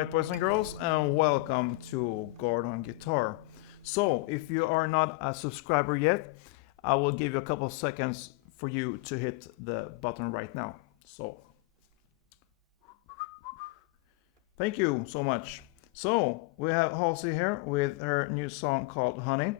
Alright, boys and girls, and welcome to Gordon Guitar. So, if you are not a subscriber yet, I will give you a couple of seconds for you to hit the button right now. So, thank you so much. So, we have Halsey here with her new song called Honey.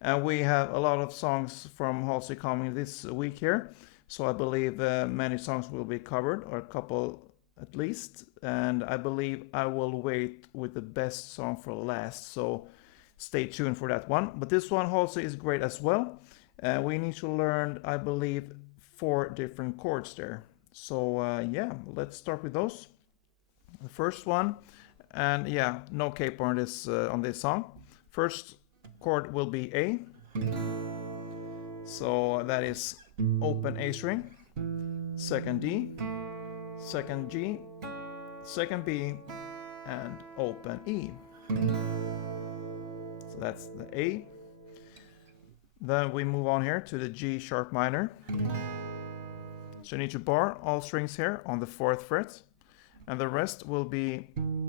And we have a lot of songs from Halsey coming this week here. So, I believe many songs will be covered, or a couple at least, and I believe I will wait with the best song for last, so stay tuned for that one. But this one also is great as well. We need to learn, I believe, 4 different chords there. So yeah, let's start with those. The first one, and yeah, no capo on this song. First chord will be A, so that is open A string. Second D, second G, second B, and open E. So that's the A. Then we move on here to the G sharp minor. So you need to bar all strings here on the 4th fret, and the rest will be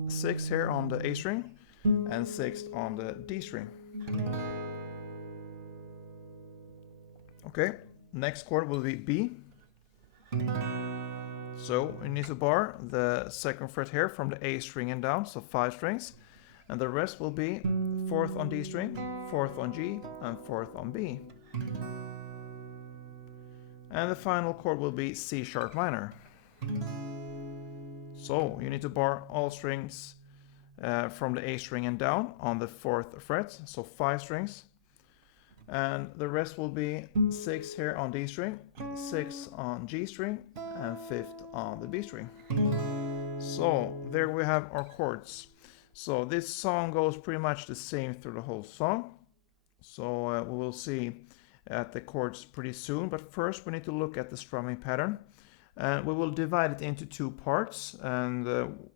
6 here on the A string and 6 on the D string. Okay, next chord will be B. So you need to bar the 2nd fret here from the A string and down, so 5 strings, and the rest will be 4th on D string, 4th on G, and 4th on B. And the final chord will be C sharp minor. So you need to bar all strings from the A string and down on the 4th fret, so 5 strings, and the rest will be 6 here on D string, 6 on G string, and 5th on the B string. So there we have our chords. So this song goes pretty much the same through the whole song. So we will see at the chords pretty soon, but first we need to look at the strumming pattern. And we will divide it into 2 parts, and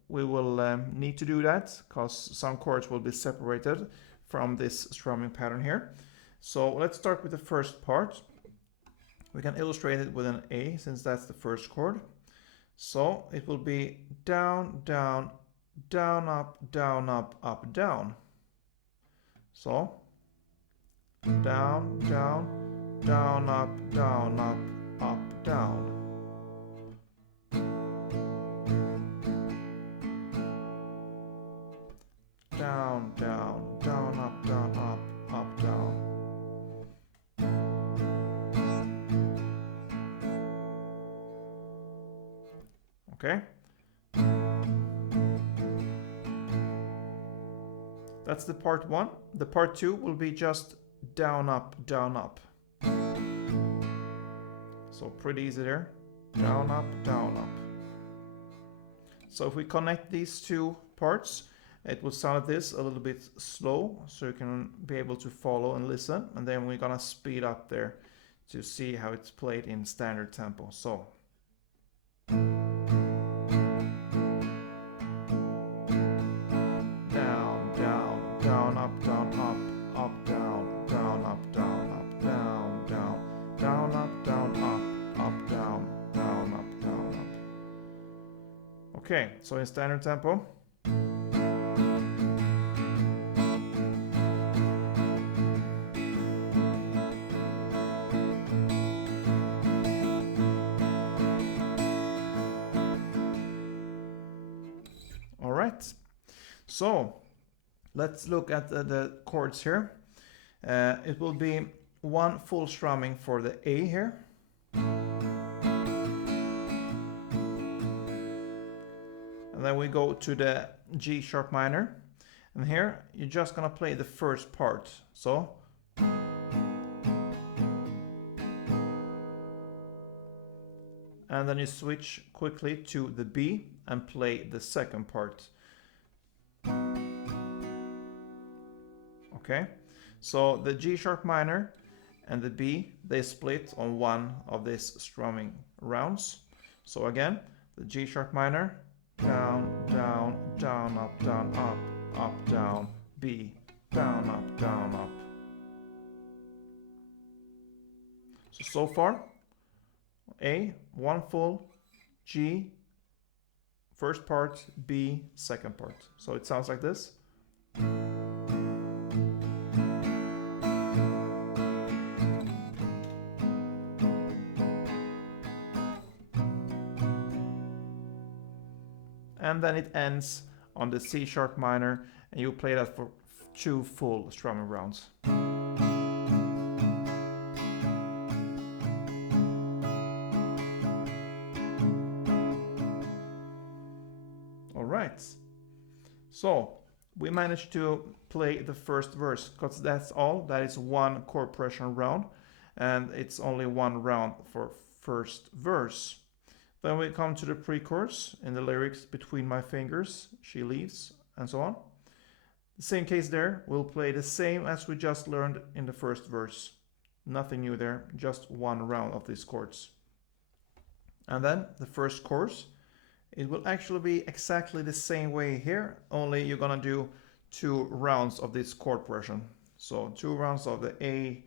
we will need to do that because some chords will be separated from this strumming pattern here. So let's start with the first part. We can illustrate it with an A since that's the first chord. So it will be down, down, down, up, down, up, up, down. So down, down, down, up, down, up, up, down. Down, down, down, up, down, up, down. Okay? That's the part 1. The part 2 will be just down, up, down, up. So pretty easy there. Down, up, down, up. So if we connect these 2 parts, it will sound like this, a little bit slow, so you can be able to follow and listen. And then we're gonna speed up there to see how it's played in standard tempo. So down, up, down, up, down, down, up, down, up, down, down, down, up, down, up, down, down, up, down, up. Okay, so in standard tempo. All right, so let's look at the chords here. It will be 1 full strumming for the A here. And then we go to the G sharp minor. And here you're just gonna play the first part. So and then you switch quickly to the B and play the second part. Okay, so the G sharp minor and the B, they split on one of these strumming rounds. So again, the G sharp minor, down, down, down, up, down, B, down, up. So far, A, 1 full, G, first part, B, second part. So it sounds like this. And then it ends on the C sharp minor, and you play that for 2 full strumming rounds. All right, so we managed to play the first verse, because that's all. That is 1 chord progression round, and it's only 1 round for first verse. Then we come to the pre-chorus in the lyrics, between my fingers, she leaves, and so on. The same case there, we'll play the same as we just learned in the first verse. Nothing new there, just 1 round of these chords. And then the first chorus, it will actually be exactly the same way here, only you're gonna do 2 rounds of this chord progression. So 2 rounds of the A,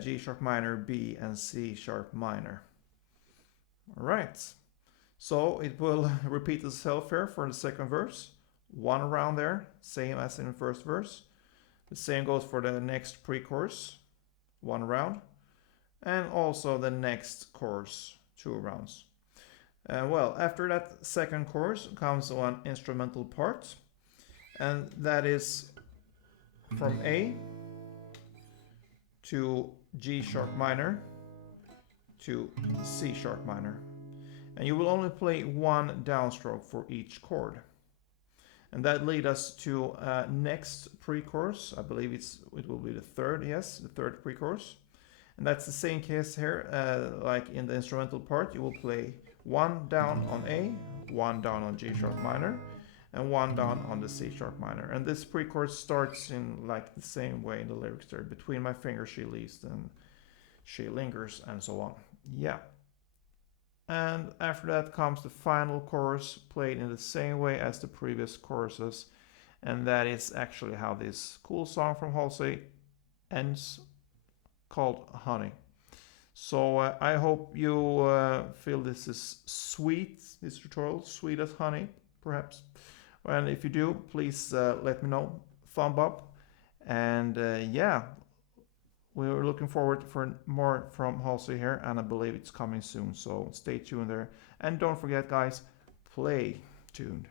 G sharp minor, B, and C sharp minor. All right, so it will repeat itself here for the second verse. 1 round there, same as in the first verse. The same goes for the next pre-chorus, 1 round, and also the next chorus, 2 rounds. Well, after that second chorus comes one instrumental part, and that is from A to G sharp minor to C sharp minor. And you will only play 1 downstroke for each chord. And that leads us to next pre-chorus. I believe it will be the third, yes, the third pre-chorus. And that's the same case here, like in the instrumental part. You will play 1 down on A, 1 down on G sharp minor, and 1 down on the C sharp minor. And this pre-chorus starts in like the same way in the lyrics there. Between my fingers she leaves, and she lingers, and so on. Yeah. And after that comes the final chorus, played in the same way as the previous choruses. And that is actually how this cool song from Halsey ends, called Honey. So I hope you feel this is sweet, this tutorial, sweet as honey, perhaps. And if you do, please let me know, thumb up. And yeah, we're looking forward for more from Halsey here, and I believe it's coming soon, so stay tuned there. And don't forget, guys, play tuned.